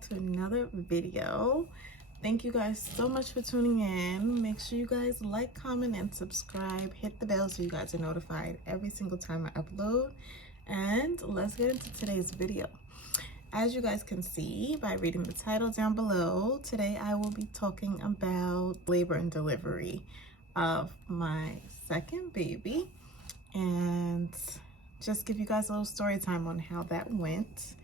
back to another video. Thank you guys so much for tuning in. Make sure you guys like, comment, and subscribe. Hit the bell so you guys are notified every single time I upload. And let's get into today's video. As you guys can see by reading the title down below, today I will be talking about labor and delivery of my second baby and just give you guys a little story time on how that went.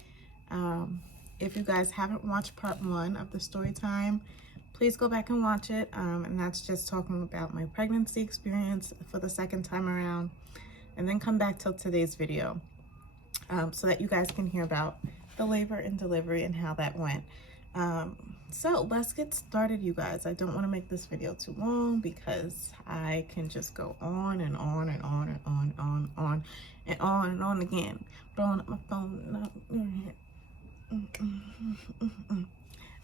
If you guys haven't watched part 1 of the story time, please go back and watch it. And that's just talking about my pregnancy experience for the second time around, and then come back to today's video so that you guys can hear about the labor and delivery and how that went. So let's get started, you guys. I don't want to make this video too long because I can just go on and on and on and on and on and on and on again. Blowing up my phone.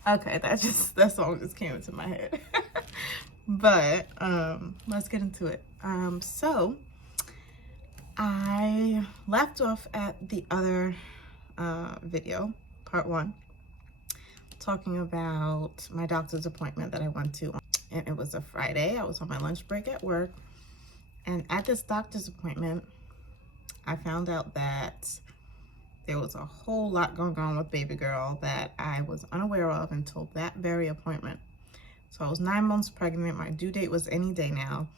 Okay, that song just came into my head. But let's get into it. So I left off at the other video, part 1, talking about my doctor's appointment that I went to, and it was a Friday. I was on my lunch break at work, and at this doctor's appointment I found out that there was a whole lot going on with baby girl that I was unaware of until that very appointment. So I was 9 months pregnant. My due date was any day now,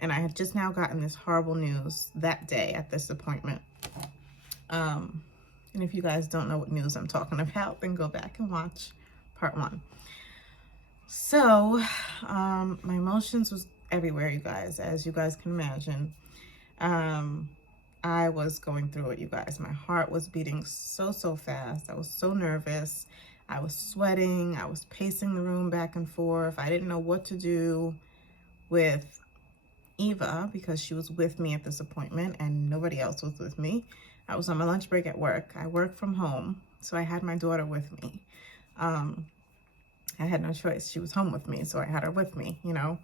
and I had just now gotten this horrible news that day at this appointment. And if you guys don't know what news I'm talking about, then go back and watch part 1. So my emotions was everywhere, you guys, as you guys can imagine. I was going through it, you guys. My heart was beating so fast. I was so nervous. I was sweating. I was pacing the room back and forth. I didn't know what to do with Eva because she was with me at this appointment and nobody else was with me. I was on my lunch break at work. I work from home, so I had my daughter with me. I had no choice. She was home with me, so I had her with me, you know.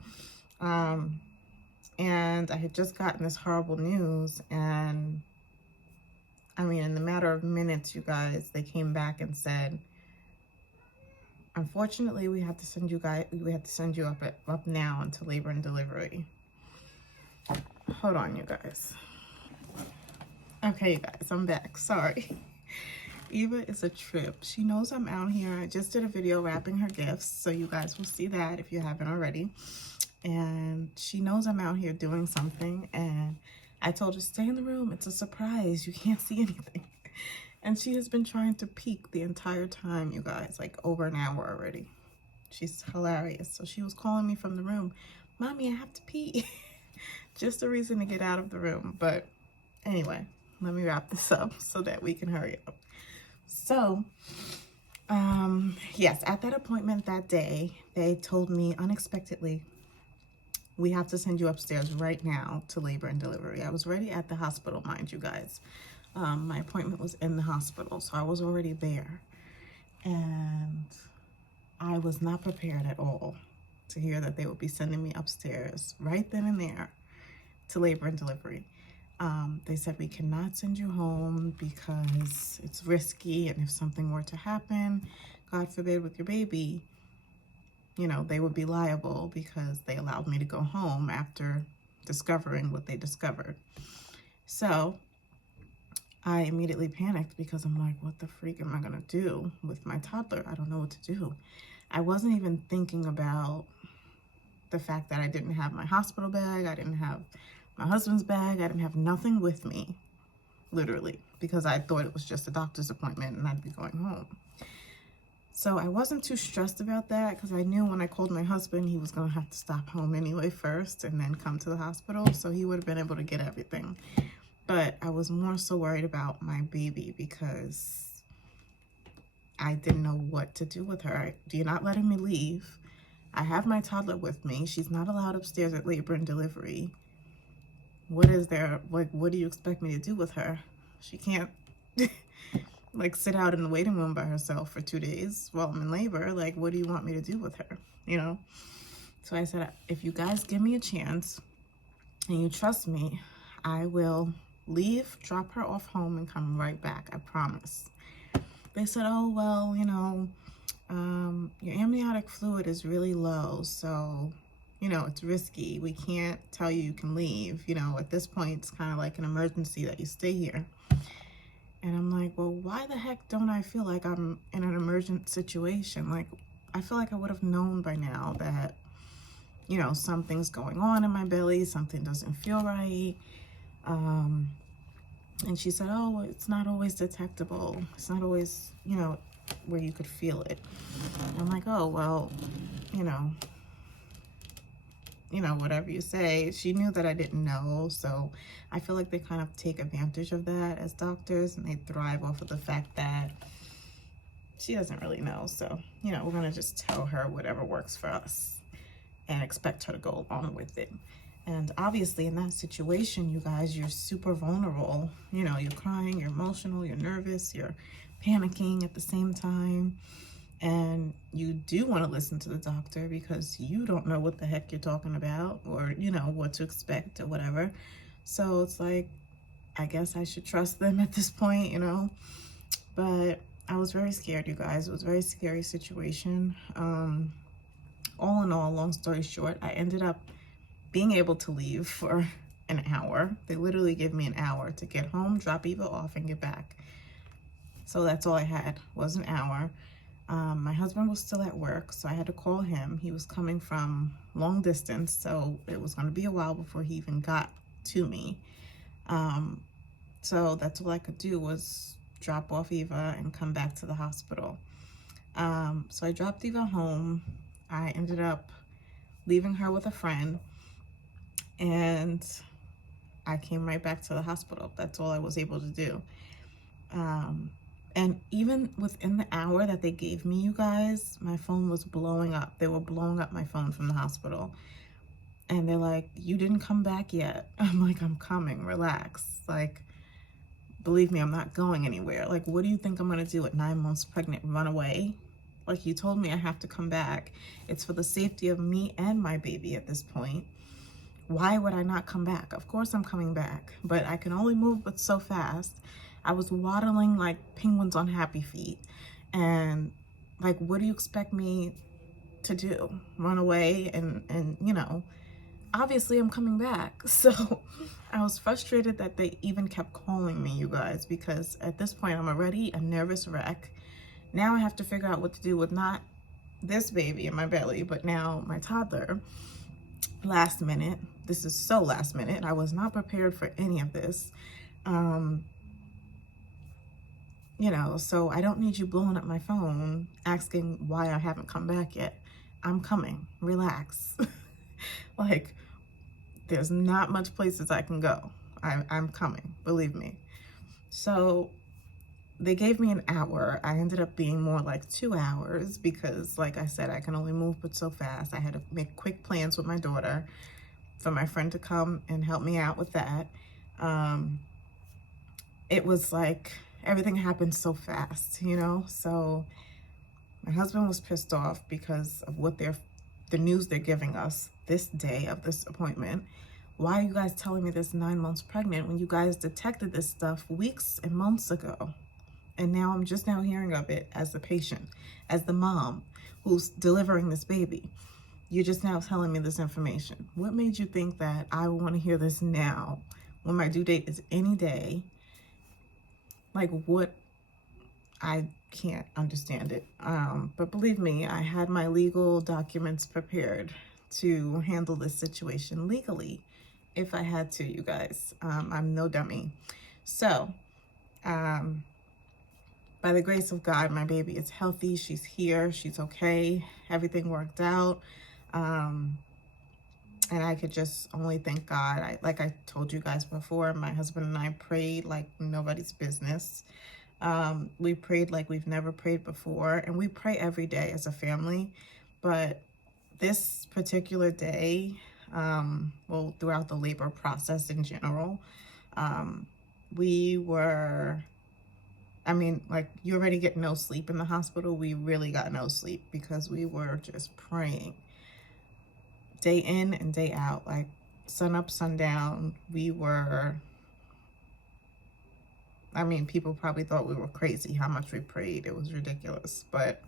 And I had just gotten this horrible news, and I mean, in the matter of minutes, you guys, they came back and said, unfortunately, we have to send you up now into labor and delivery. Hold on, you guys. Okay, you guys, I'm back. Sorry. Eva is a trip. She knows I'm out here. I just did a video wrapping her gifts, so you guys will see that if you haven't already. And she knows I'm out here doing something, and I told her, stay in the room. It's a surprise. You can't see anything. And she has been trying to peek the entire time, you guys, like over an hour already. She's hilarious. So she was calling me from the room, Mommy, I have to pee. Just a reason to get out of the room. But anyway, let me wrap this up so that we can hurry up. So, yes, at that appointment that day, they told me unexpectedly, we have to send you upstairs right now to labor and delivery. I was already at the hospital, mind you guys. My appointment was in the hospital, so I was already there. And I was not prepared at all to hear that they would be sending me upstairs right then and there to labor and delivery. They said, we cannot send you home because it's risky, and if something were to happen, God forbid, with your baby, you know, they would be liable because they allowed me to go home after discovering what they discovered. So I immediately panicked because I'm like, what the freak am I gonna do with my toddler? I don't know what to do. I wasn't even thinking about the fact that I didn't have my hospital bag. I didn't have my husband's bag. I didn't have nothing with me, literally, because I thought it was just a doctor's appointment and I'd be going home. So I wasn't too stressed about that because I knew when I called my husband, he was going to have to stop home anyway first and then come to the hospital. So he would have been able to get everything. But I was more so worried about my baby because I didn't know what to do with her. You're not letting me leave. I have my toddler with me. She's not allowed upstairs at labor and delivery. What is there, like, what do you expect me to do with her? She can't like sit out in the waiting room by herself for 2 days while I'm in labor. Like, what do you want me to do with her? You know? So I said, if you guys give me a chance and you trust me, I will leave, drop her off home, and come right back. I promise. They said, oh, well, you know, your amniotic fluid is really low, so, you know, it's risky. We can't tell you you can leave. You know, at this point, it's kind of like an emergency that you stay here. And I'm like, well, why the heck don't I feel like I'm in an emergent situation? Like, I feel like I would have known by now that, you know, something's going on in my belly, something doesn't feel right. And she said, oh, it's not always detectable. It's not always, you know, where you could feel it. And I'm like, oh, well, you know, whatever you say. She knew that I didn't know, so I feel like they kind of take advantage of that as doctors, and they thrive off of the fact that she doesn't really know. So, you know, we're gonna just tell her whatever works for us and expect her to go along with it. And obviously in that situation, you guys, you're super vulnerable. You know, you're crying, you're emotional, you're nervous, you're panicking at the same time. And you do want to listen to the doctor because you don't know what the heck you're talking about, or, you know, what to expect or whatever. So it's like, I guess I should trust them at this point, you know. But I was very scared, you guys. It was a very scary situation. All in all, long story short, I ended up being able to leave for an hour. They literally gave me an hour to get home, drop Eva off, and get back. So that's all I had, was an hour. My husband was still at work, so I had to call him. He was coming from long distance, so it was going to be a while before he even got to me. So that's all I could do, was drop off Eva and come back to the hospital. So I dropped Eva home. I ended up leaving her with a friend, and I came right back to the hospital. That's all I was able to do. And even within the hour that they gave me, you guys, my phone was blowing up. They were blowing up my phone from the hospital. And they're like, you didn't come back yet. I'm like, I'm coming, relax. Like, believe me, I'm not going anywhere. Like, what do you think I'm gonna do at 9 months pregnant, run away? Like, you told me I have to come back. It's for the safety of me and my baby at this point. Why would I not come back? Of course I'm coming back, but I can only move but so fast. I was waddling like penguins on happy feet. And like, what do you expect me to do? Run away? And you know, obviously I'm coming back. So I was frustrated that they even kept calling me, you guys, because at this point I'm already a nervous wreck. Now I have to figure out what to do with not this baby in my belly, but now my toddler. Last minute. This is so last minute. I was not prepared for any of this. You know, so I don't need you blowing up my phone asking why I haven't come back yet. I'm coming. Relax. Like, there's not much places I can go. I'm coming, believe me. So they gave me an hour. I ended up being more like 2 hours because, like I said, I can only move but so fast. I had to make quick plans with my daughter for my friend to come and help me out with that. It was like everything happened so fast, you know? So my husband was pissed off because of what the news they're giving us this day of this appointment. Why are you guys telling me this 9 months pregnant when you guys detected this stuff weeks and months ago? And now I'm just now hearing of it as the patient, as the mom who's delivering this baby. You're just now telling me this information. What made you think that I would want to hear this now when my due date is any day? Like, what? I can't understand it. But believe me, I had my legal documents prepared to handle this situation legally if I had to, you guys. I'm no dummy. So, by the grace of God, my baby is healthy. She's here. She's okay. Everything worked out. And I could just only thank God. Like I told you guys before, my husband and I prayed like nobody's business. We prayed like we've never prayed before. And we pray every day as a family. But this particular day, well, throughout the labor process in general, we were... I mean, like, you already get no sleep in the hospital. We really got no sleep because we were just praying day in and day out, like sun up, sundown. We were, I mean, people probably thought we were crazy how much we prayed. It was ridiculous, but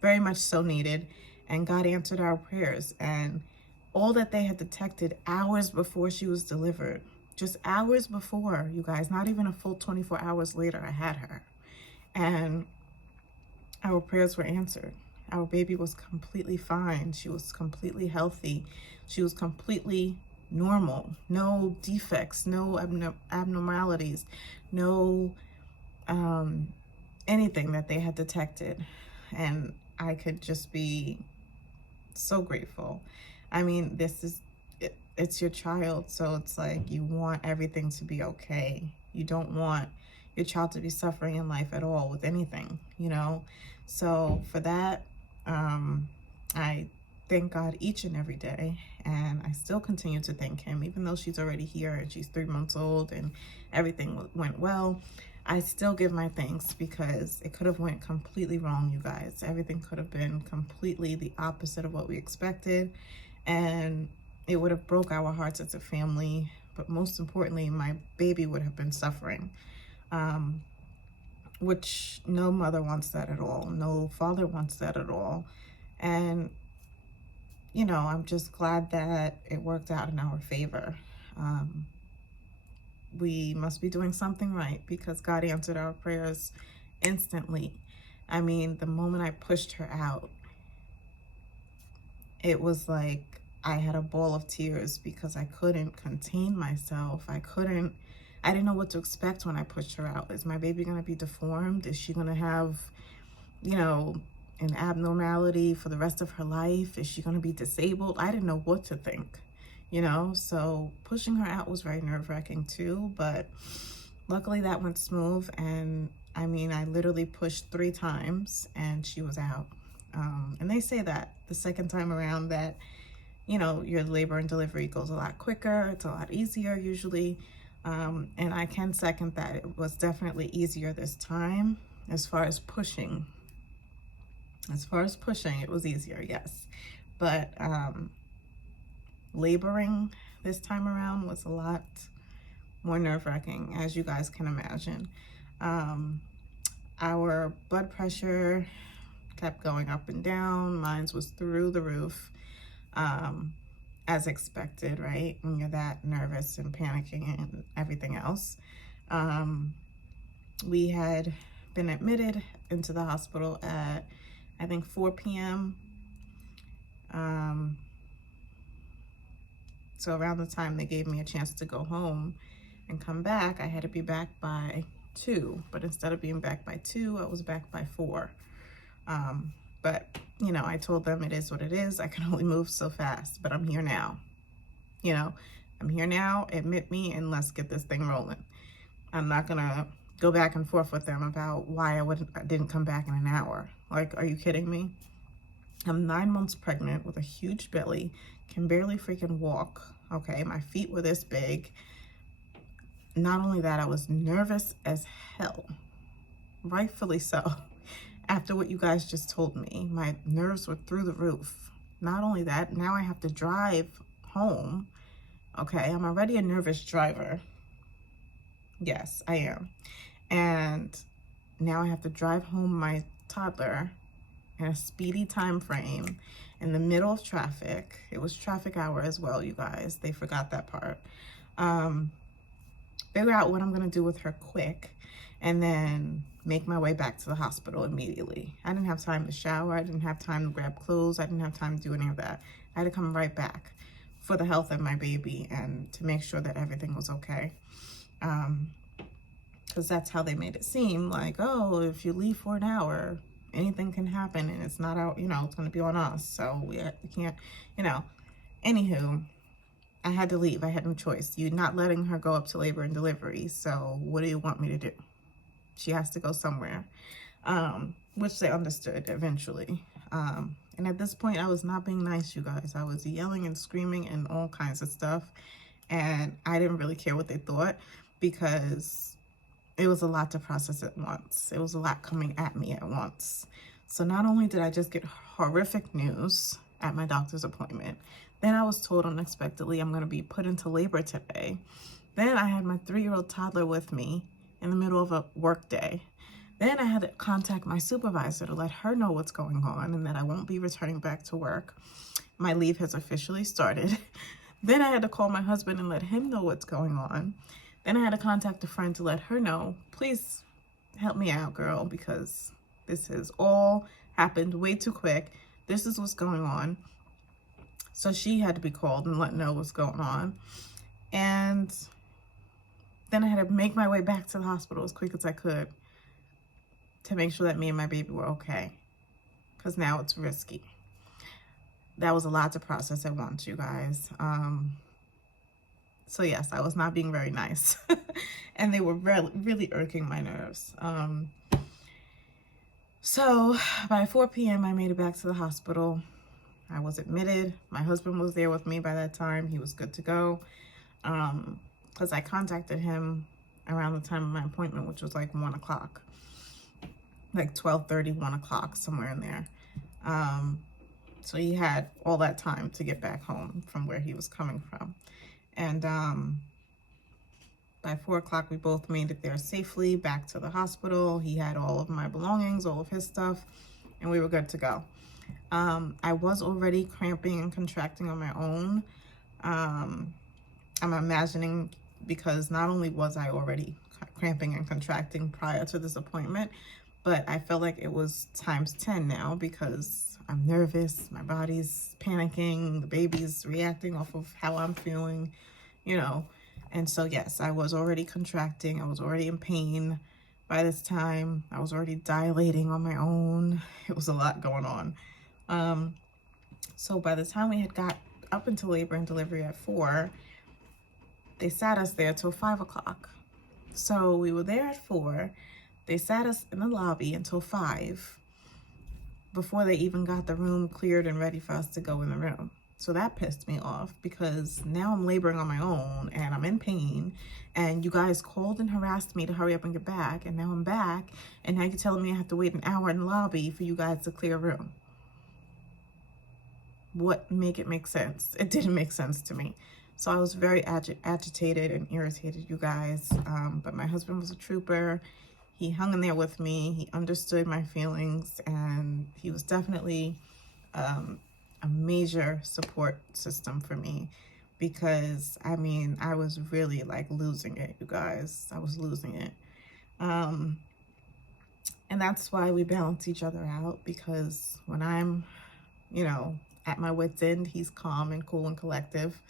very much so needed. And God answered our prayers. And all that they had detected hours before she was delivered, just hours before, you guys, not even a full 24 hours later, I had her. And our prayers were answered. Our baby was completely fine. She was completely healthy. She was completely normal. No defects, no abnormalities, no anything that they had detected. And I could just be so grateful. I mean, it's your child, so it's like you want everything to be okay. You don't want your child to be suffering in life at all with anything, you know? So for that, I thank God each and every day, and I still continue to thank him, even though she's already here and she's 3 months old and everything went well. I still give my thanks, because it could have went completely wrong, you guys. Everything could have been completely the opposite of what we expected, and it would have broke our hearts as a family. But most importantly, my baby would have been suffering, which no mother wants that at all. No father wants that at all. And, you know, I'm just glad that it worked out in our favor. We must be doing something right, because God answered our prayers instantly. I mean, the moment I pushed her out, it was like I had a ball of tears, because I couldn't contain myself. I didn't know what to expect when I pushed her out. Is my baby going to be deformed? Is she going to have, you know, an abnormality for the rest of her life? Is she going to be disabled? I didn't know what to think, you know? So pushing her out was very nerve-wracking too, but luckily that went smooth. And I mean, I literally pushed 3 times and she was out. And they say that the second time around that, you know, your labor and delivery goes a lot quicker. It's a lot easier usually. And I can second that. It was definitely easier this time as far as pushing. It was easier, yes. But laboring this time around was a lot more nerve-wracking, as you guys can imagine. Our blood pressure kept going up and down. Mine was through the roof, as expected, right? When you're that nervous and panicking and everything else. We had been admitted into the hospital at, I think, 4 p.m. So around the time they gave me a chance to go home and come back, I had to be back by 2. But instead of being back by 2, I was back by 4. But, you know, I told them it is what it is. I can only move so fast, but I'm here now. You know, I'm here now, admit me, and let's get this thing rolling. I'm not gonna go back and forth with them about why I didn't come back in an hour. Like, are you kidding me? I'm 9 months pregnant with a huge belly, can barely freaking walk, okay? My feet were this big. Not only that, I was nervous as hell, rightfully so. After what you guys just told me, my nerves were through the roof. Not only that, now I have to drive home. Okay, I'm already a nervous driver. Yes, I am. And now I have to drive home my toddler in a speedy time frame in the middle of traffic. It was traffic hour as well, you guys. They forgot that part. Figure out what I'm gonna do with her quick, and then make my way back to the hospital immediately. I didn't have time to shower. I didn't have time to grab clothes. I didn't have time to do any of that. I had to come right back for the health of my baby and to make sure that everything was okay. Because that's how they made it seem, like, oh, if you leave for an hour, anything can happen, and it's not out, you know, it's going to be on us. So we can't, you know. Anywho, I had to leave. I had no choice. You're not letting her go up to labor and delivery. So what do you want me to do? She has to go somewhere, which they understood eventually. And at this point, I was not being nice, you guys. I was yelling and screaming and all kinds of stuff. And I didn't really care what they thought, because it was a lot to process at once. It was a lot coming at me at once. So not only did I just get horrific news at my doctor's appointment, then I was told unexpectedly I'm going to be put into labor today. Then I had my 3-year-old toddler with me in the middle of a work day. Then I had to contact my supervisor to let her know what's going on and that I won't be returning back to work. My leave has officially started. Then I had to call my husband and let him know what's going on. Then I had to contact a friend to let her know, please help me out, girl, because this has all happened way too quick. This is what's going on. So she had to be called and let know what's going on. And then I had to make my way back to the hospital as quick as I could to make sure that me and my baby were okay, because now it's risky. That was a lot to process at once, you guys. So yes, I was not being very nice. And they were really irking my nerves. So by 4 p.m. I made it back to the hospital. I was admitted. My husband was there with me by that time. He was good to go. Because I contacted him around the time of my appointment, which was like 1 o'clock. Like 12:30, 1 o'clock, somewhere in there. So he had all that time to get back home from where he was coming from. And by 4 o'clock, we both made it there safely back to the hospital. He had all of my belongings, all of his stuff, and we were good to go. I was already cramping and contracting on my own. I'm imagining, because not only was I already cramping and contracting prior to this appointment, but I felt like it was times 10 now, because I'm nervous, my body's panicking, the baby's reacting off of how I'm feeling, you know. And so yes, I was already contracting, I was already in pain by this time, I was already dilating on my own. It was a lot going on. So by the time we had got up into labor and delivery at 4, they sat us there till 5 o'clock. So we were there at 4. They sat us in the lobby until 5 before they even got the room cleared and ready for us to go in the room. So that pissed me off, because now I'm laboring on my own and I'm in pain, and you guys called and harassed me to hurry up and get back, and now I'm back, and now you're telling me I have to wait an hour in the lobby for you guys to clear a room. What, make it make sense? It didn't make sense to me. So I was very agitated and irritated, you guys. But my husband was a trooper. He hung in there with me. He understood my feelings, and he was definitely a major support system for me, because I mean, I was really like losing it, you guys. I was losing it. And that's why we balance each other out, because when I'm, you know, at my wit's end, he's calm and cool and collective,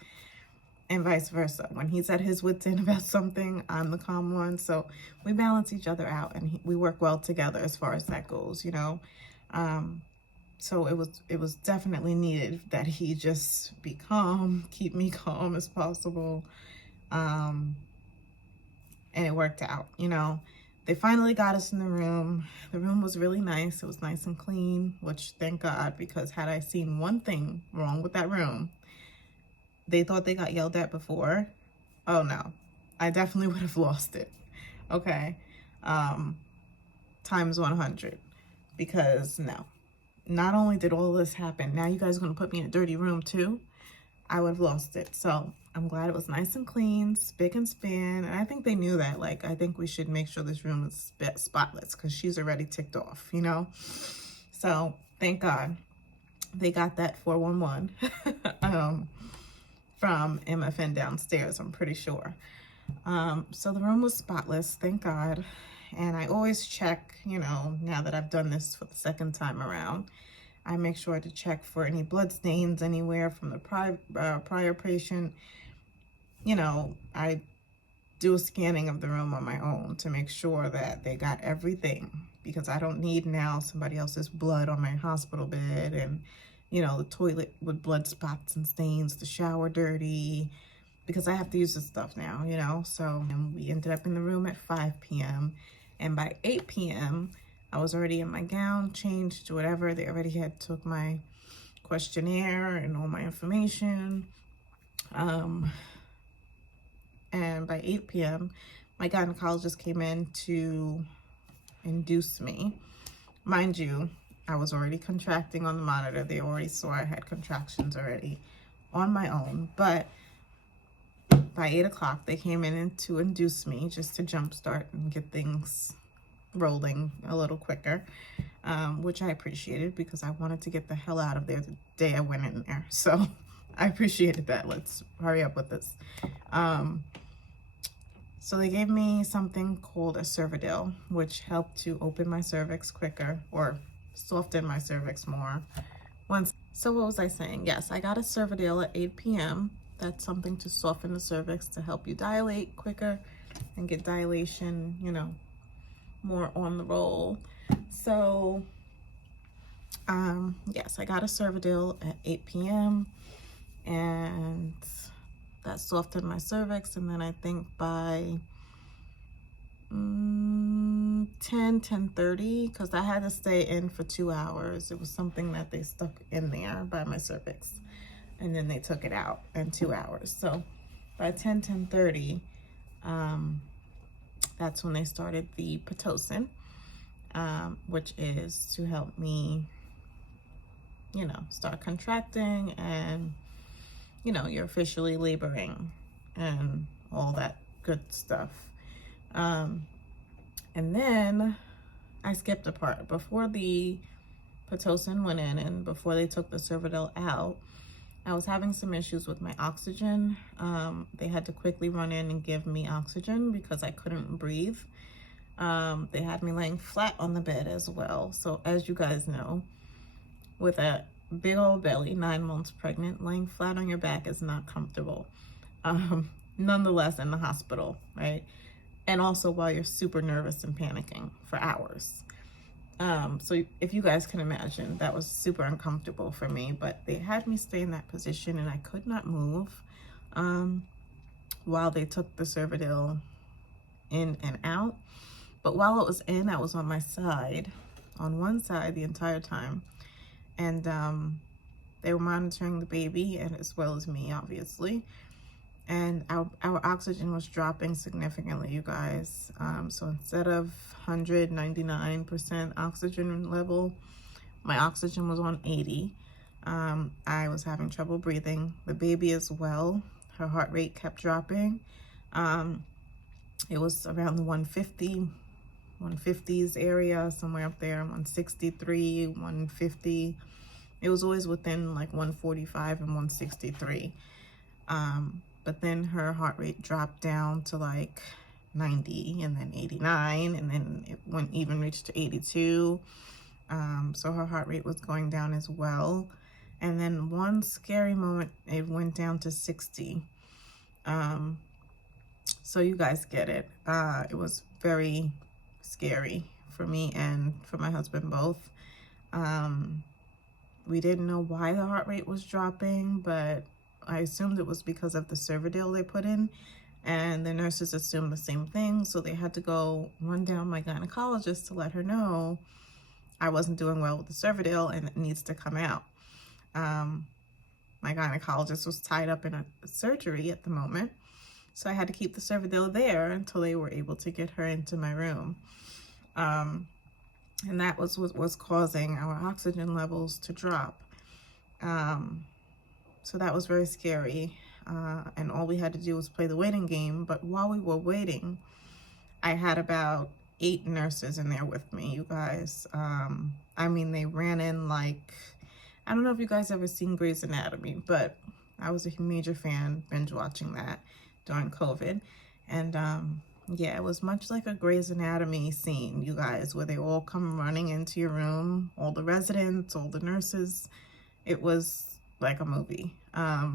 and vice versa. When he's at his wit's end about something, I'm the calm one. So we balance each other out, and we work well together as far as that goes, you know. So it was definitely needed that he just be calm, keep me calm as possible. And it worked out, you know. They finally got us in the room. The room was really nice. It was nice and clean, which thank God, because had I seen one thing wrong with that room, they thought they got yelled at before. Oh no, I definitely would have lost it. Okay. Times 100, because no, not only did all this happen, now you guys are going to put me in a dirty room too. I would have lost it. So I'm glad it was nice and clean, spick and span. And I think they knew that. Like, I think we should make sure this room is spotless, because she's already ticked off, you know? So thank God they got that 411 from MFN downstairs, I'm pretty sure. So the room was spotless, thank God. And I always check, you know, now that I've done this for the second time around, I make sure to check for any blood stains anywhere from the prior patient. You know, I do a scanning of the room on my own to make sure that they got everything, because I don't need now somebody else's blood on my hospital bed, and, you know, the toilet with blood spots and stains, the shower dirty, because I have to use this stuff now, you know. So, and we ended up in the room at 5 p.m. And by 8 p.m., I was already in my gown, changed to whatever. They already had took my questionnaire and all my information. And by 8 p.m., my gynecologist came in to induce me. Mind you, I was already contracting on the monitor. They already saw I had contractions already on my own. But by 8 o'clock, they came in to induce me, just to jumpstart and get things rolling a little quicker, which I appreciated because I wanted to get the hell out of there the day I went in there. So I appreciated that. Let's hurry up with this. So they gave me something called a Cervidil, which helped to open my cervix quicker or soften my cervix more. So what was I saying? Yes, I got a Cervidil at 8 p.m. That's something to soften the cervix to help you dilate quicker and get dilation, you know, more on the roll. So, yes, I got a Cervidil at 8 p.m. and that softened my cervix. And then I think by 10:30, because I had to stay in for 2 hours. It was something that they stuck in there by my cervix, and then they took it out in 2 hours. So by 10:30, that's when they started the Pitocin, which is to help me, you know, start contracting and, you know, you're officially laboring and all that good stuff. And then I skipped a part. Before the Pitocin went in and before they took the Cervidil out, I was having some issues with my oxygen. They had to quickly run in and give me oxygen because I couldn't breathe. They had me laying flat on the bed as well. So as you guys know, with a big old belly, 9 months pregnant, laying flat on your back is not comfortable. Nonetheless, in the hospital, right? And also while you're super nervous and panicking for hours. So if you guys can imagine, that was super uncomfortable for me, but they had me stay in that position and I could not move while they took the Cervidil in and out. But while it was in, I was on my side, on one side the entire time. And they were monitoring the baby and as well as me, obviously. And our oxygen was dropping significantly, you guys. So instead of 199% oxygen level, my oxygen was on 80. I was having trouble breathing. The baby as well. Her heart rate kept dropping. It was around the 150s area, somewhere up there, 163, 150. It was always within like 145 and 163. But then her heart rate dropped down to like 90 and then 89, and then it even reached to 82. So her heart rate was going down as well. And then one scary moment, it went down to 60. So you guys get it. It was very scary for me and for my husband both. We didn't know why the heart rate was dropping, but I assumed it was because of the Cervidil they put in, and the nurses assumed the same thing, so they had to go run down my gynecologist to let her know I wasn't doing well with the Cervidil and it needs to come out. My gynecologist was tied up in a surgery at the moment, so I had to keep the Cervidil there until they were able to get her into my room. And that was what was causing our oxygen levels to drop. So that was very scary. And all we had to do was play the waiting game. But while we were waiting, I had about 8 nurses in there with me, you guys. I mean, they ran in like, I don't know if you guys ever seen Grey's Anatomy, but I was a major fan, binge watching that during COVID. And yeah, it was much like a Grey's Anatomy scene, you guys, where they all come running into your room, all the residents, all the nurses. It was like a movie. I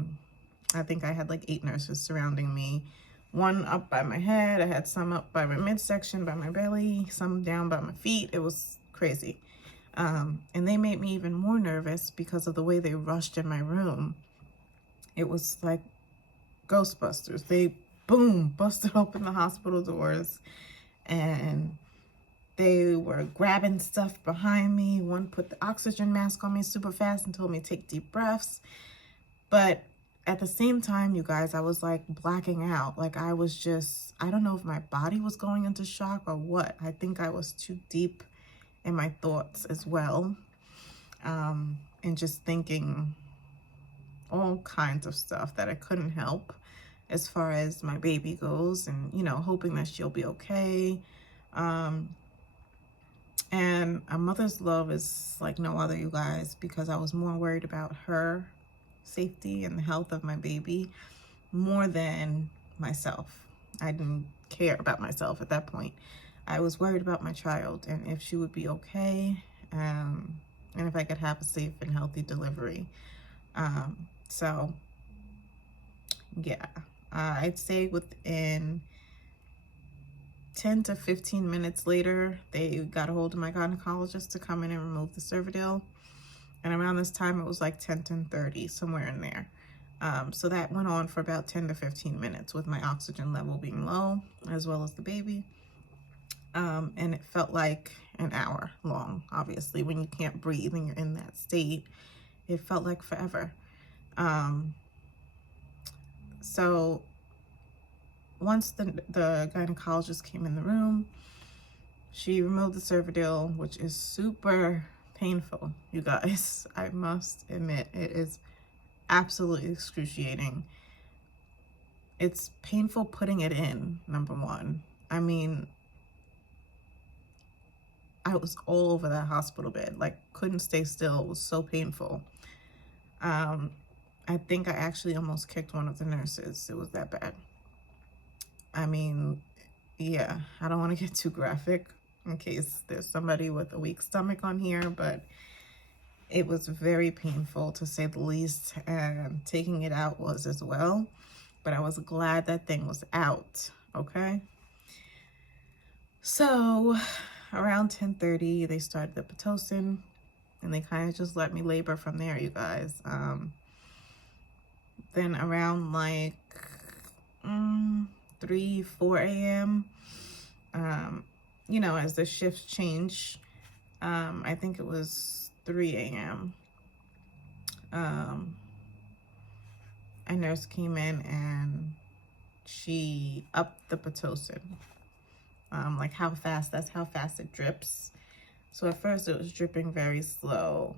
think I had like 8 nurses surrounding me, one up by my head. I had some up by my midsection, by my belly, some down by my feet. It was crazy. And they made me even more nervous because of the way they rushed in my room. It was like Ghostbusters. They, boom, busted open the hospital doors and they were grabbing stuff behind me. One put the oxygen mask on me super fast and told me to take deep breaths. But at the same time, you guys, I was like blacking out. Like I was just, I don't know if my body was going into shock or what. I think I was too deep in my thoughts as well. And just thinking all kinds of stuff that I couldn't help as far as my baby goes, and, you know, hoping that she'll be okay. And a mother's love is like no other, you guys, because I was more worried about her safety and the health of my baby more than myself. I didn't care about myself at that point. I was worried about my child and if she would be okay, and if I could have a safe and healthy delivery. So yeah, I'd say within 10 to 15 minutes later, they got a hold of my gynecologist to come in and remove the cervidil. And around this time, it was like 10:30, somewhere in there. So that went on for about 10 to 15 minutes with my oxygen level being low, as well as the baby. And it felt like an hour long, obviously. When you can't breathe and you're in that state, it felt like forever. So once the gynecologist came in the room, she removed the cervidil, which is super painful, you guys. I must admit, it is absolutely excruciating. It's painful putting it in, number one. I mean, I was all over that hospital bed, like couldn't stay still. It was so painful. I think I actually almost kicked one of the nurses. It was that bad. I mean, yeah, I don't want to get too graphic in case there's somebody with a weak stomach on here, but it was very painful to say the least, and taking it out was as well. But I was glad that thing was out, okay? So around 10:30, they started the Pitocin, and they kind of just let me labor from there, you guys. Then around like 3, 4 a.m., you know, as the shifts change, I think it was 3 a.m., a nurse came in and she upped the Pitocin. Like how fast, that's how fast it drips. So at first it was dripping very slow,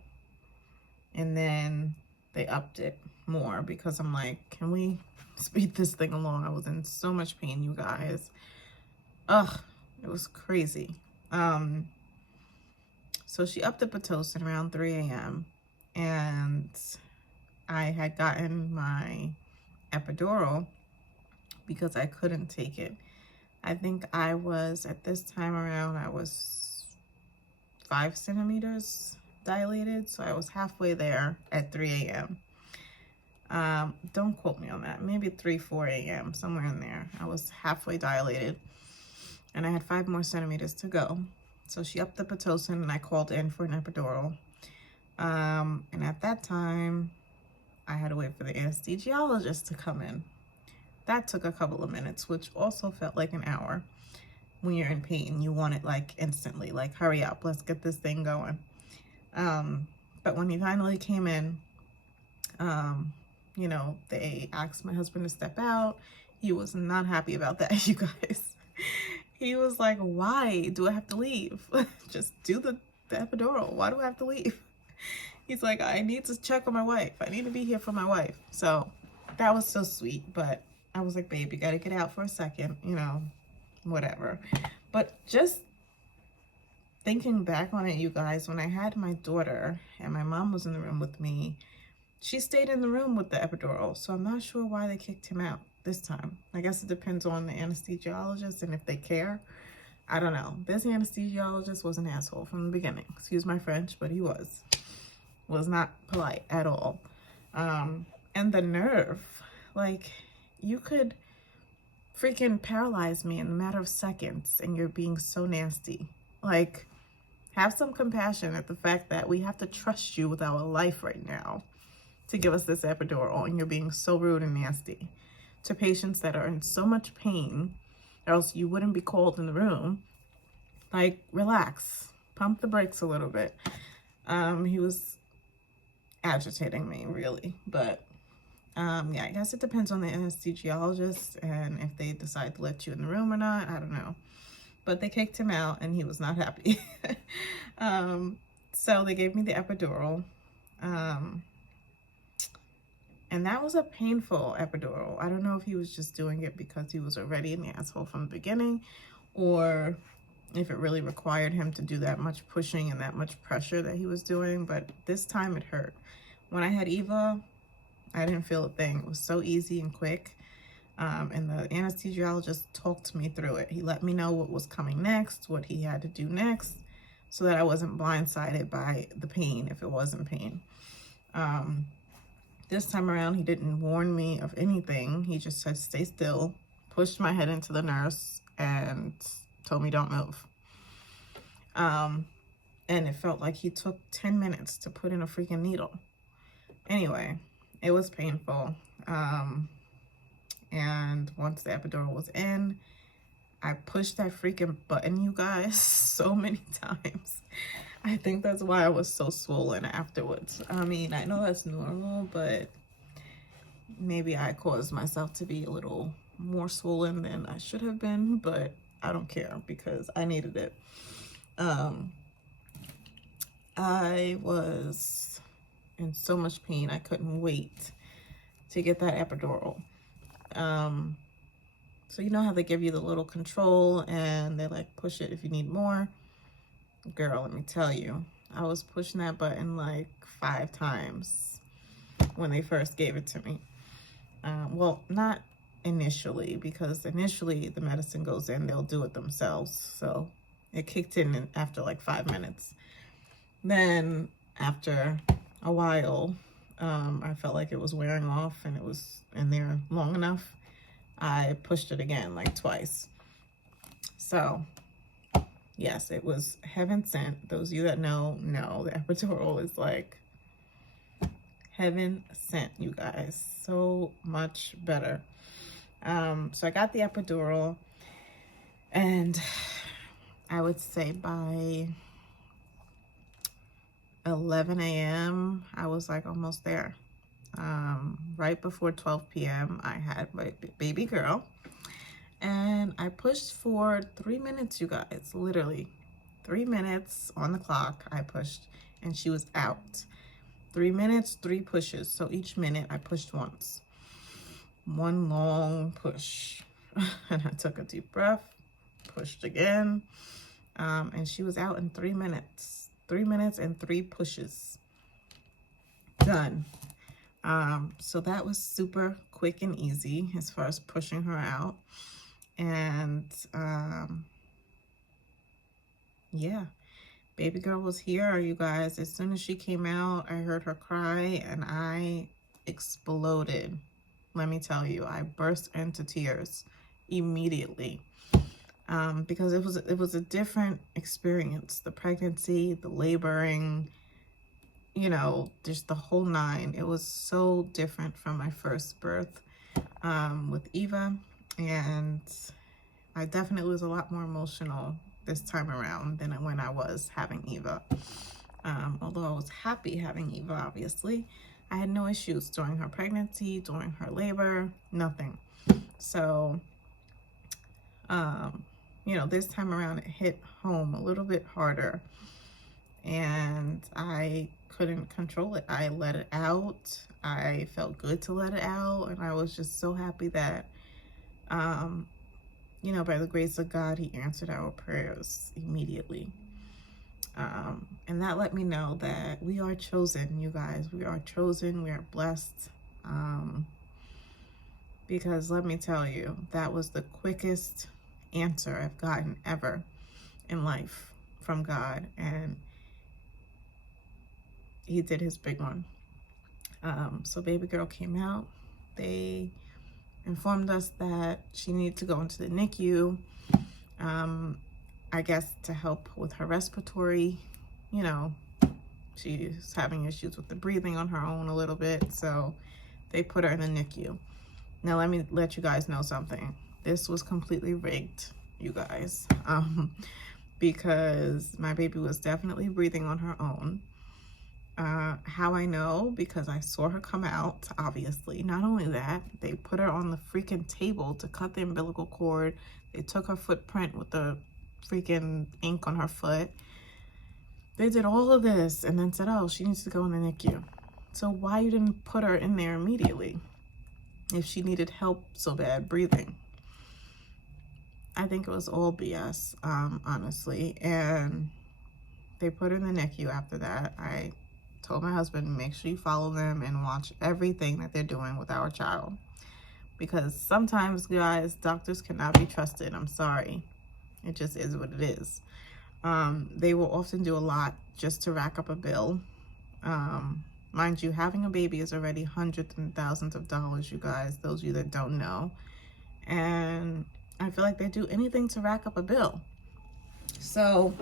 and then they upped it more because I'm like, can we speed this thing along? I was in so much pain, you guys. Ugh, it was crazy. So she upped the Pitocin around 3 a.m. and I had gotten my epidural because I couldn't take it. I think I was, at this time around, I was 5 centimeters dilated. So I was halfway there at 3 a.m. Don't quote me on that. Maybe 3, 4 a.m., somewhere in there. I was halfway dilated and I had 5 more centimeters to go. So she upped the Pitocin and I called in for an epidural. And at that time, I had to wait for the anesthesiologist to come in. That took a couple of minutes, which also felt like an hour. When you're in pain, you want it like instantly, like hurry up, let's get this thing going. But when he finally came in, you know, they asked my husband to step out. He was not happy about that, you guys. He was like, why do I have to leave? Just do the epidural. Why do I have to leave? He's like, I need to check on my wife. I need to be here for my wife. So that was so sweet. But I was like, babe, you got to get out for a second, you know, whatever. But just thinking back on it, you guys, when I had my daughter and my mom was in the room with me, she stayed in the room with the epidural. So I'm not sure why they kicked him out this time. I guess it depends on the anesthesiologist and if they care. I don't know. This anesthesiologist was an asshole from the beginning. Excuse my French, but he was not polite at all. And the nerve, like, you could freaking paralyze me in a matter of seconds and you're being so nasty. Like, have some compassion at the fact that we have to trust you with our life right now to give us this epidural, and you're being so rude and nasty to patients that are in so much pain, or else you wouldn't be called in the room. Like, relax, pump the brakes a little bit. He was agitating me, really, but yeah, I guess it depends on the anesthesiologist and if they decide to let you in the room or not. I don't know, but they kicked him out and he was not happy. So they gave me the epidural, and that was a painful epidural. I don't know if he was just doing it because he was already an asshole from the beginning, or if it really required him to do that much pushing and that much pressure that he was doing, but this time it hurt. When I had Eva, I didn't feel a thing. It was so easy and quick. And the anesthesiologist talked me through it. He let me know what was coming next, what he had to do next, so that I wasn't blindsided by the pain if it wasn't pain. This time around, he didn't warn me of anything. He just said, stay still, pushed my head into the nurse, and told me don't move. And it felt like he took 10 minutes to put in a freaking needle. Anyway, it was painful. And once the epidural was in, I pushed that freaking button, you guys, so many times. I think that's why I was so swollen afterwards. I mean, I know that's normal, but maybe I caused myself to be a little more swollen than I should have been, but I don't care because I needed it. I was in so much pain. I couldn't wait to get that epidural. So you know how they give you the little control and they like push it if you need more? Girl, let me tell you, I was pushing that button like 5 times when they first gave it to me. Well, not initially, because initially the medicine goes in, they'll do it themselves. So it kicked in after like 5 minutes. Then after a while, I felt like it was wearing off and it was in there long enough. I pushed it again like twice. So yes, it was heaven sent. Those of you that know, the epidural is like heaven sent, you guys. So much better. So I got the epidural, and I would say by 11 a.m. I was like almost there. Right before 12 p.m. I had my baby girl, and I pushed for 3 minutes, you guys. Literally 3 minutes on the clock I pushed, and she was out. 3 minutes, 3 pushes. So each minute I pushed once. One long push. And I took a deep breath, pushed again, and she was out in 3 minutes. 3 minutes and 3 pushes. Done. So that was super quick and easy as far as pushing her out. And yeah, baby girl was here, you guys. As soon as she came out, I heard her cry and I exploded. Let me tell you, I burst into tears immediately. Because it was a different experience. The pregnancy, the laboring, you know, just the whole 9. It was so different from my first birth with Eva, and I definitely was a lot more emotional this time around than when I was having Eva. Although I was happy having Eva, obviously, I had no issues during her pregnancy, during her labor, nothing. So, you know, this time around it hit home a little bit harder, and I couldn't control it. I let it out. I felt good to let it out, and I was just so happy that, you know, by the grace of God, he answered our prayers immediately. And that let me know that we are chosen, you guys. We are chosen. We are blessed. Because let me tell you, that was the quickest answer I've gotten ever in life from God. And he did his big one. So baby girl came out. They informed us that she needed to go into the NICU, I guess to help with her respiratory. You know, she's having issues with the breathing on her own a little bit, so they put her in the NICU. Now let me let you guys know something. This was completely rigged, you guys, because my baby was definitely breathing on her own. How I know? Because I saw her come out, obviously. Not only that, they put her on the freaking table to cut the umbilical cord. They took her footprint with the freaking ink on her foot. They did all of this and then said, oh, she needs to go in the NICU. So why you didn't put her in there immediately if she needed help so bad breathing? I think it was all BS, honestly. And they put her in the NICU after that. I told my husband, make sure you follow them and watch everything that they're doing with our child. Because sometimes, guys, doctors cannot be trusted. I'm sorry. It just is what it is. They will often do a lot just to rack up a bill. Mind you, having a baby is already hundreds and thousands of dollars, you guys, those of you that don't know. And I feel like they do anything to rack up a bill. So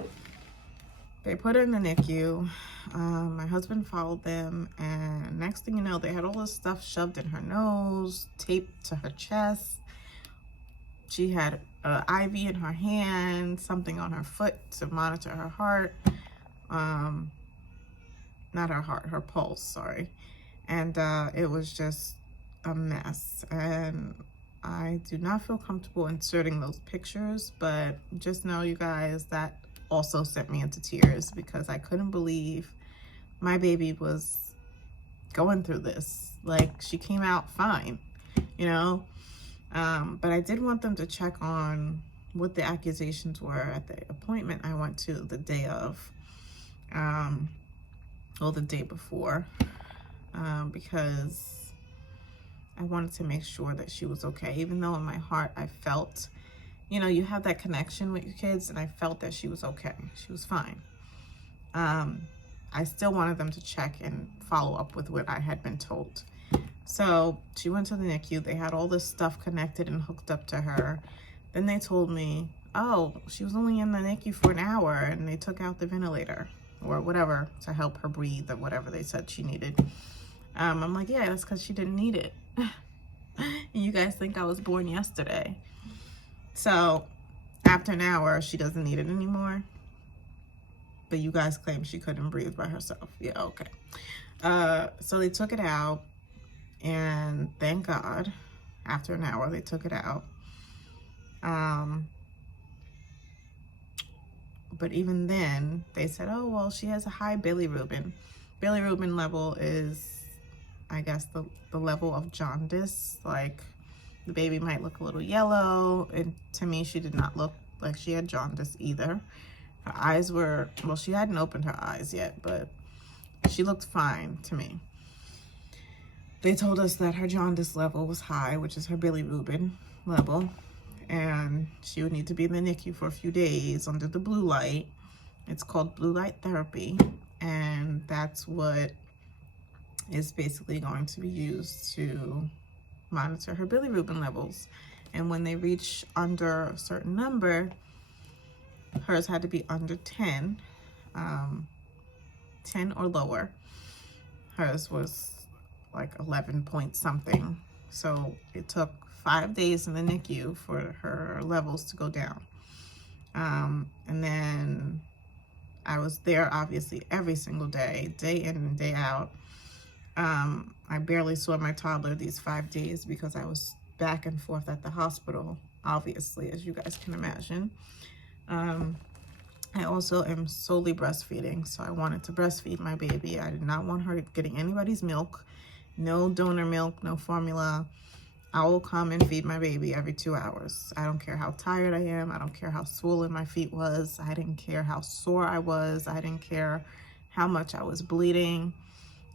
they put her in the NICU. My husband followed them, and next thing you know, they had all this stuff shoved in her nose, taped to her chest. She had an IV in her hand, something on her foot to monitor her heart. Not her heart, her pulse, sorry. And it was just a mess. And I do not feel comfortable inserting those pictures, but just know, you guys, that also sent me into tears because I couldn't believe my baby was going through this. Like, she came out fine, you know? But I did want them to check on what the accusations were at the appointment I went to the day of, or the day before, because I wanted to make sure that she was okay, even though in my heart I felt, you know, you have that connection with your kids, and I felt that she was okay. She was fine. I still wanted them to check and follow up with what I had been told. So she went to the NICU. They had all this stuff connected and hooked up to her. Then they told me, oh, she was only in the NICU for an hour, and they took out the ventilator or whatever to help her breathe, or whatever they said she needed. I'm like, yeah, that's because she didn't need it. And you guys think I was born yesterday. So after an hour, she doesn't need it anymore. But you guys claim she couldn't breathe by herself. Yeah, okay. So they took it out, and thank God, after an hour, they took it out. But even then, they said, oh, well, she has a high bilirubin. Bilirubin level is, I guess, the level of jaundice. Like, the baby might look a little yellow. And to me, she did not look like she had jaundice either. Her eyes were, well, she hadn't opened her eyes yet, but she looked fine to me. They told us that her jaundice level was high, which is her bilirubin level, and she would need to be in the NICU for a few days under the blue light. It's called blue light therapy, and that's what is basically going to be used to monitor her bilirubin levels. And when they reach under a certain number, hers had to be under 10, 10 or lower. Hers was like 11 point something. So it took 5 days in the NICU for her levels to go down. And then I was there obviously every single day, day in and day out. I barely saw my toddler these 5 days because I was back and forth at the hospital, obviously, as you guys can imagine. I also am solely breastfeeding, so I wanted to breastfeed my baby. I did not want her getting anybody's milk, no donor milk, no formula. I will come and feed my baby every 2 hours. I don't care how tired I am. I don't care how swollen my feet was. I didn't care how sore I was. I didn't care how much I was bleeding.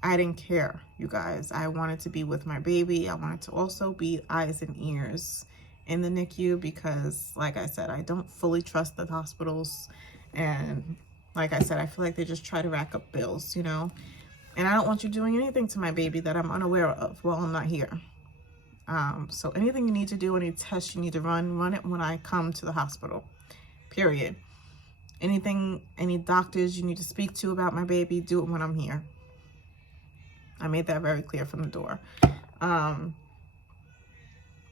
I didn't care, you guys. I wanted to be with my baby. I wanted to also be eyes and ears in the NICU because, like I said, I don't fully trust the hospitals. And like I said, I feel like they just try to rack up bills, you know? And I don't want you doing anything to my baby that I'm unaware of while I'm not here. So anything you need to do, any tests you need to run it when I come to the hospital, period. Anything, any doctors you need to speak to about my baby, do it when I'm here. I made that very clear from the door.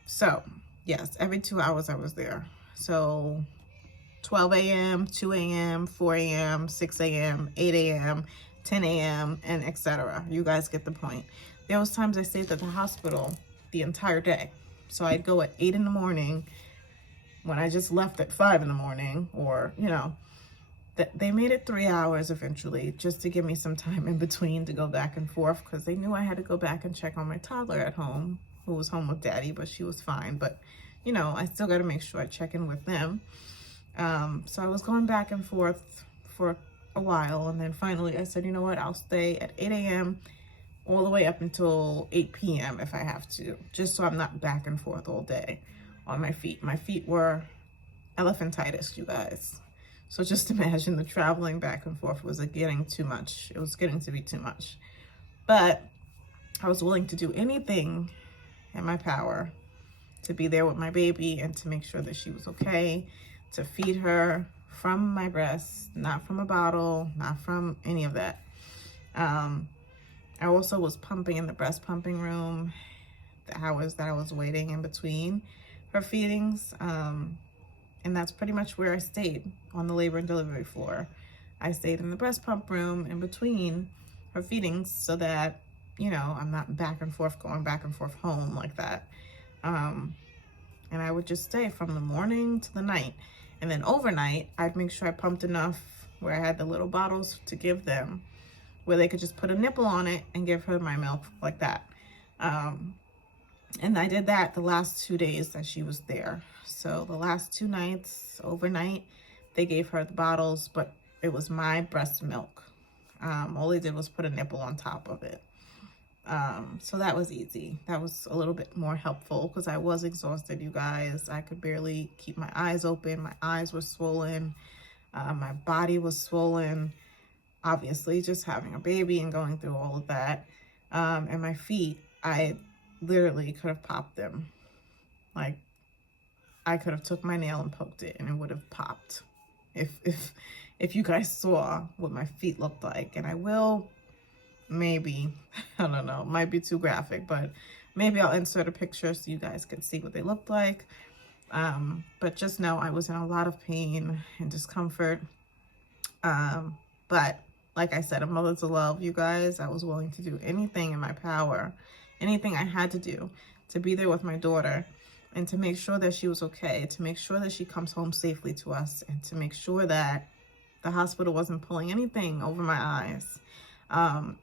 So yes, every 2 hours I was there. So 12 a.m., 2 a.m., 4 a.m., 6 a.m., 8 a.m., 10 a.m., and etc. You guys get the point. There was times I stayed at the hospital the entire day. So I'd go at 8 in the morning when I just left at 5 in the morning, or, you know, they made it 3 hours eventually just to give me some time in between to go back and forth because they knew I had to go back and check on my toddler at home, who was home with daddy, but she was fine. But you know, I still got to make sure I check in with them. So I was going back and forth for a while, and then finally I said, you know what, I'll stay at 8 a.m. all the way up until 8 p.m. if I have to, just so I'm not back and forth all day on my feet. My feet were elephantitis, you guys. So just imagine the traveling back and forth was getting too much. It was getting to be too much. But I was willing to do anything in my power to be there with my baby and to make sure that she was okay, to feed her from my breast, not from a bottle, not from any of that. I also was pumping in the breast pumping room the hours that I was waiting in between her feedings. And that's pretty much where I stayed on the labor and delivery floor. I stayed in the breast pump room in between her feedings so that, you know, I'm not back and forth, going back and forth home like that. And I would just stay from the morning to the night. And then overnight, I'd make sure I pumped enough where I had the little bottles to give them, where they could just put a nipple on it and give her my milk like that. And I did that the last 2 days that she was there. So the last 2 nights, overnight, they gave her the bottles, but it was my breast milk. All they did was put a nipple on top of it. So that was easy. That was a little bit more helpful because I was exhausted, you guys. I could barely keep my eyes open. My eyes were swollen. My body was swollen. Obviously, just having a baby and going through all of that. And my feet, I literally could have popped them. Like, I could have took my nail and poked it and it would have popped. If you guys saw what my feet looked like. And I will, maybe, I don't know, might be too graphic, but maybe I'll insert a picture so you guys can see what they looked like. But just know I was in a lot of pain and discomfort. But like I said, a mother to love, you guys. I was willing to do anything in my power, anything I had to do to be there with my daughter and to make sure that she was okay, to make sure that she comes home safely to us, and to make sure that the hospital wasn't pulling anything over my eyes.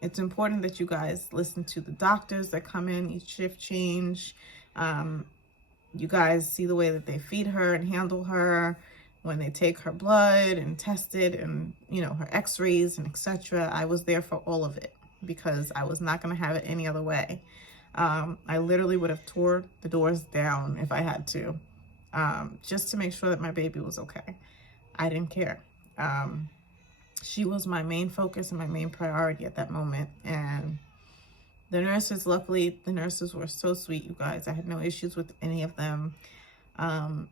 It's important that you guys listen to the doctors that come in each shift change. You guys see the way that they feed her and handle her, when they take her blood and test it, and, you know, her x-rays and etc. I was there for all of it because I was not going to have it any other way. I literally would have tore the doors down if I had to, just to make sure that my baby was okay. I didn't care. She was my main focus and my main priority at that moment. And the nurses, luckily, the nurses were so sweet, you guys. I had no issues with any of them,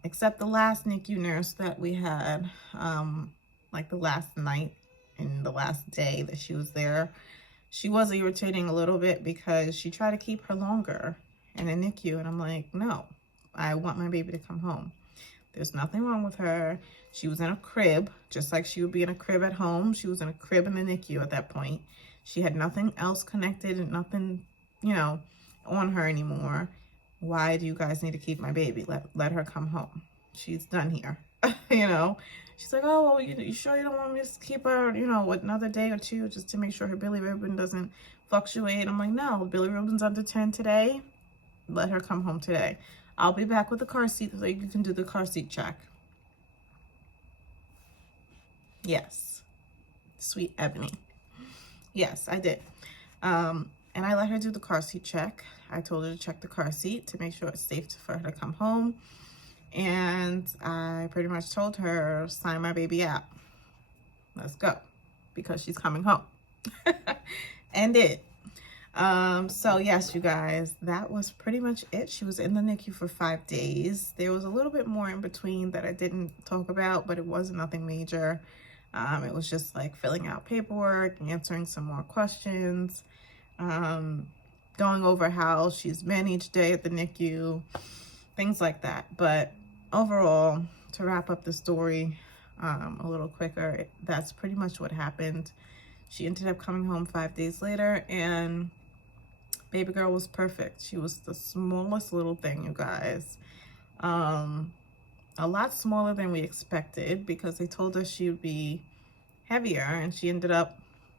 except the last NICU nurse that we had, like the last night and the last day that she was there. She was irritating a little bit because she tried to keep her longer in a NICU. And I'm like, no, I want my baby to come home. There's nothing wrong with her. She was in a crib, just like she would be in a crib at home. She was in a crib in the NICU at that point. She had nothing else connected and nothing, you know, on her anymore. Why do you guys need to keep my baby? Let her come home. She's done here, you know. She's like, oh, well, you sure you don't want me to keep her, you know, another day or two just to make sure her bilirubin doesn't fluctuate? I'm like, no, bilirubin's under 10 today. Let her come home today. I'll be back with the car seat so you can do the car seat check. Yes. Sweet Ebony. Yes, I did. And I let her do the car seat check. I told her to check the car seat to make sure it's safe for her to come home. And I pretty much told her, sign my baby out. Let's go. Because she's coming home. And did. So yes, you guys, that was pretty much it. She was in the NICU for 5 days. There was a little bit more in between that I didn't talk about, but it wasn't nothing major. It was just like filling out paperwork, answering some more questions, going over how she's been each day at the NICU, things like that. But overall, to wrap up the story a little quicker, that's pretty much what happened. She ended up coming home 5 days later, and baby girl was perfect. She was the smallest little thing, you guys. A lot smaller than we expected because they told us she would be heavier, and she ended up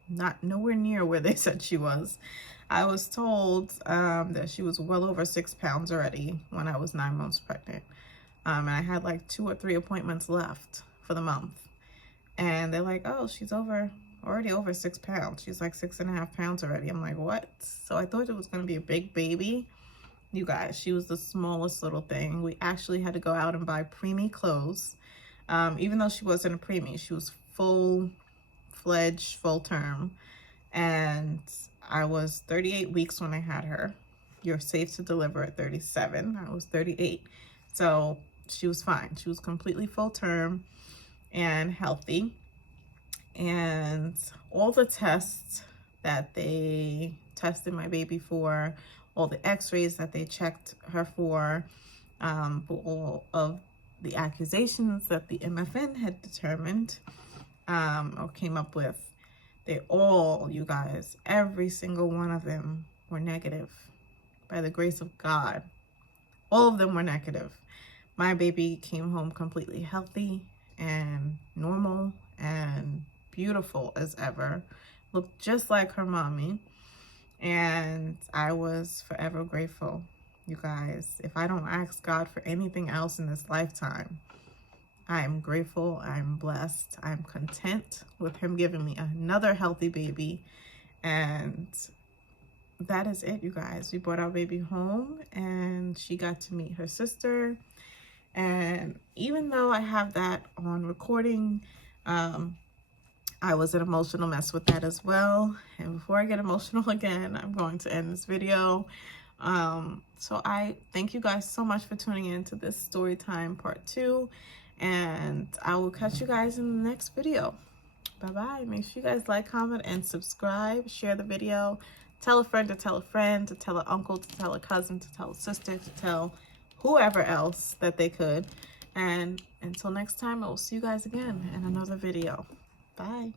not nowhere near where they said she was. I was told that she was well over 6 pounds already when I was 9 months pregnant. And I had like 2 or 3 appointments left for the month. And they're like, oh, she's already over 6 pounds. She's like 6.5 pounds already. I'm like, what? So I thought it was going to be a big baby. You guys, she was the smallest little thing. We actually had to go out and buy preemie clothes. Even though she wasn't a preemie, she was full-fledged, full term. And I was 38 weeks when I had her. You're safe to deliver at 37. I was 38. So she was fine. She was completely full term and healthy. And all the tests that they tested my baby for, all the x-rays that they checked her for all of the accusations that the MFN had determined or came up with, they all, you guys, every single one of them were negative. By the grace of God, all of them were negative. My baby came home completely healthy and normal and beautiful as ever, looked just like her mommy, and I was forever grateful. You guys, if I don't ask God for anything else in this lifetime, I am grateful, I'm blessed, I'm content with him giving me another healthy baby. And that is it, you guys. We brought our baby home and she got to meet her sister. And even though I have that on recording, I was an emotional mess with that as well. And before I get emotional again, I'm going to end this video. So I thank you guys so much for tuning in to this story time part 2. And I will catch you guys in the next video. Bye-bye. Make sure you guys like, comment, and subscribe. Share the video. Tell a friend to tell a friend, to tell an uncle, to tell a cousin, to tell a sister, to tell whoever else that they could. And until next time, I will see you guys again in another video. Bye.